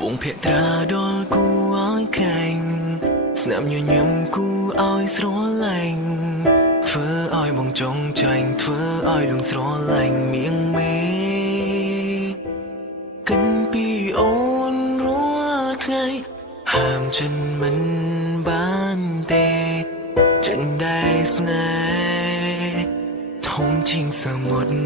វងភក្ត្រាដល់គូឲ្យក្រែងស្នាមញញឹមគូឲ្យស្រឡាញ់ធ្វើឲ្យបងចង់ចាញ់ធ្វើឲ្យលងស្រឡាញ់មៀងមេកិនពីអូនរាល់ថ្ងៃហាមចិនមិនបានទេចិនได้ស្នេហ៍ធំជាងសមុទ្រ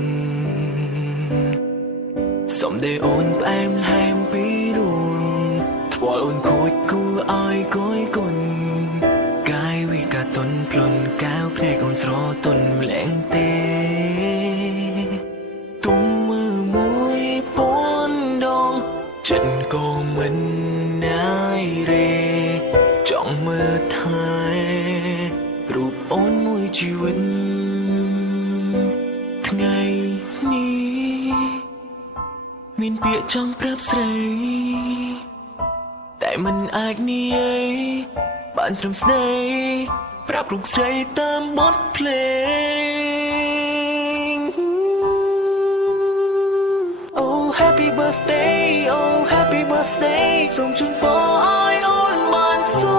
សំដីអូនផ្អែមល្ហែមពីរួងថ្វាល់អូនខូចគួរឲ្យគយគុណកាយវិការតន់ផ្លន់កៅភ្នែកអូនស្រទន់ម្លែងទេទុំមើលមួយពាន់ដងចិត្តក៏មិនណាយរេចង់មើលថែរូបអូនមួយជីវិតថ្ងៃនេះមានពាក្យចង់ប្រាប់ស្រីតែមិនអាចនិយាយបានត្រឹមស្ដីប្រាប់រូបស្រីតាមបទភ្លេង Oh happy birthday Oh happy birthday សូមជូនពរឲ្យអូនបានសុ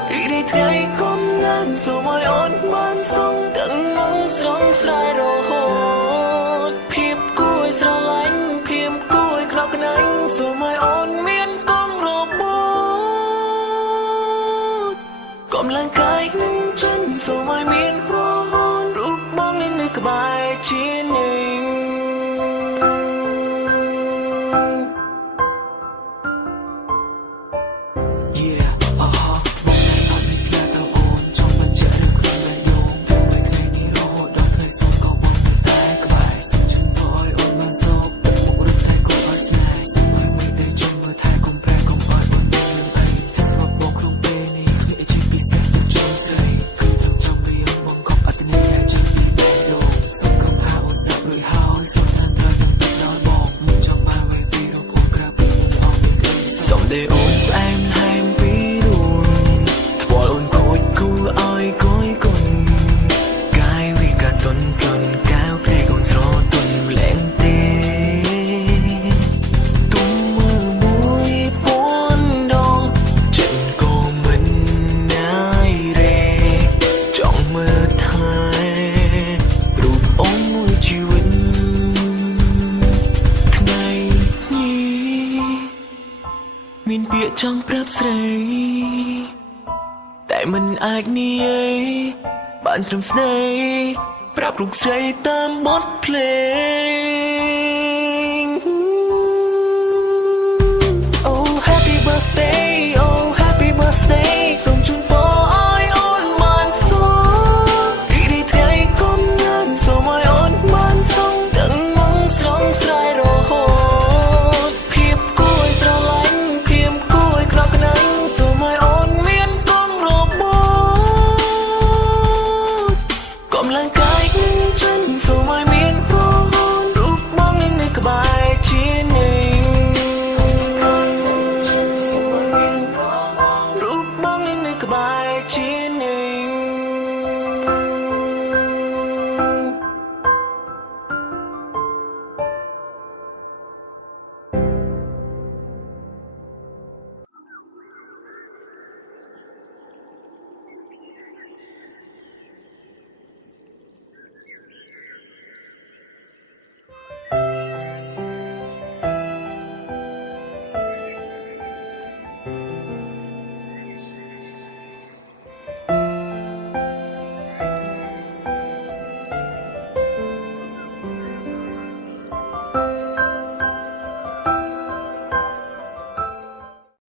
ខរីករាយថ្ងៃកុំងាត់សូមឲ្យអូនបានសុខទាំងនឹងស្រងស្រ័យរហូតភាពគួរស្រឡាញ់ភាពគួរក្រោកក្នែងសូមឲ្យអូនមានកងរបូតកម្លាំងកាយនឹងចិនសូមឲ្យមានរហូតរូបបងនៅក្បែរជានិញសំដីអូនផ្អែមល្ហែមពីរួងថ្វាល់អូនខូចគួរឲ្យគយគុណកាយវិការតន់ផ្លន់កៅភ្នែកអូនស្រទន់ម្លែងទេទុំមើលមួយពាន់ដងចិត្តក៏មិនណាយរេចង់មើលថែរូបអូនមួយជីវិតថ្ងៃនេះមានពាក្យចង់ប្រាប់ស្រីតែមិនអាចនិយាយបានត្រឹមស្ដីប្រាប់រូបស្រីតាមបទភ្លេង